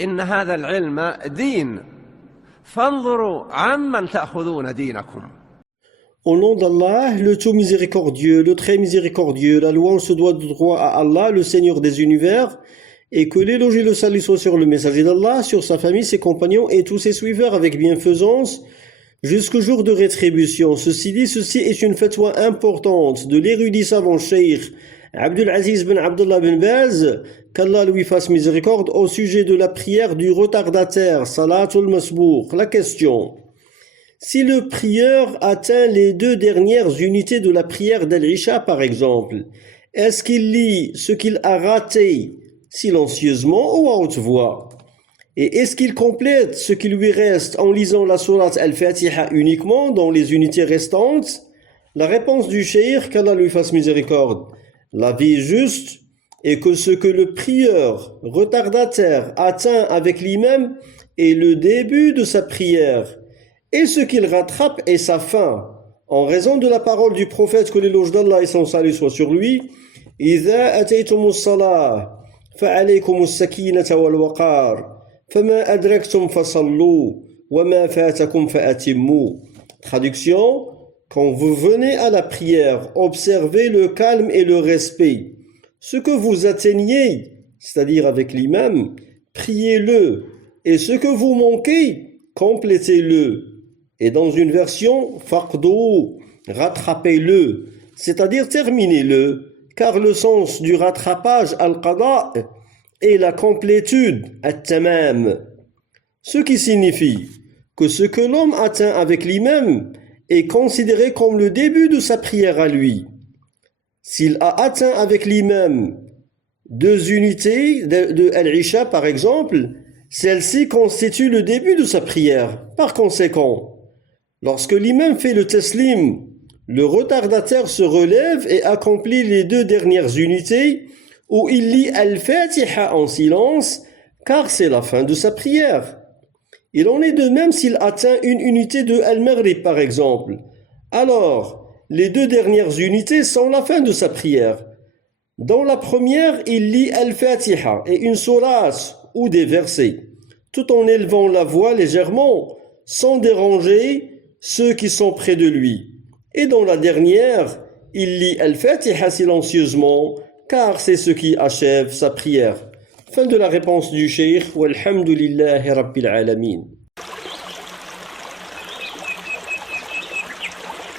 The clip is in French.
إن هذا العلم دين فانظروا عمن تأخذون دينكم. Au nom d'Allah, le tout miséricordieux, le très miséricordieux, la louange se doit de droit à Allah, le Seigneur des univers, et que l'éloge et le salut soient sur le messager d'Allah, sur sa famille, ses compagnons et tous ses suiveurs avec bienfaisance, jusqu'au jour de rétribution. Ceci dit, ceci est une fatwa importante de l'érudit savant Cheikh Abdul Aziz bin Abdullah bin Baz, qu'Allah lui fasse miséricorde, au sujet de la prière du retardataire, Salatul Masbouk. La question: si le prieur atteint les 2 dernières unités de la prière d'Al-Isha par exemple, est-ce qu'il lit ce qu'il a raté silencieusement ou à haute voix? Et est-ce qu'il complète ce qui lui reste en lisant la sourate Al-Fatiha uniquement dans les unités restantes? La réponse du cheikh, qu'Allah lui fasse miséricorde: l'avis juste est que ce que le prieur retardataire atteint avec l'imam est le début de sa prière, et ce qu'il rattrape est sa fin, en raison de la parole du prophète, que l'éloge d'Allah et son salut soit sur lui: « إِذَا أَتَيْتُمُ الصَّلَاةَ فَعَلَيْكُمُ السَّكِينَةَ وَالْوَقَارَ فَمَا أَدْرَكْتُمْ فَصَلُّوا وَمَا فَاتَكُمْ فَأَتِمُّوا » Traduction: quand vous venez à la prière, observez le calme et le respect. Ce que vous atteignez, c'est-à-dire avec l'imam, priez-le, et ce que vous manquez, complétez-le. Et dans une version, faqdu, rattrapez-le, c'est-à-dire terminez-le, car le sens du rattrapage al-qada est la complétude, at-tamam, ce qui signifie que ce que l'homme atteint avec l'imam est considéré comme le début de sa prière à lui. S'il a atteint avec l'imam 2 unités de Al-Isha par exemple, celle-ci constitue le début de sa prière. Par conséquent, lorsque l'imam fait le taslim, le retardataire se relève et accomplit les 2 dernières unités, où il lit Al-Fatiha en silence, car c'est la fin de sa prière. Il en est de même s'il atteint une unité de Al-Maghrib par exemple. Alors, les 2 dernières unités sont la fin de sa prière. Dans la première, il lit Al-Fatiha et une sourate ou des versets, tout en élevant la voix légèrement, sans déranger ceux qui sont près de lui. Et dans la dernière, il lit Al-Fatiha silencieusement, car c'est ce qui achève sa prière. Fin de la réponse du cheikh. Walhamdulillahi Rabbil Alamin.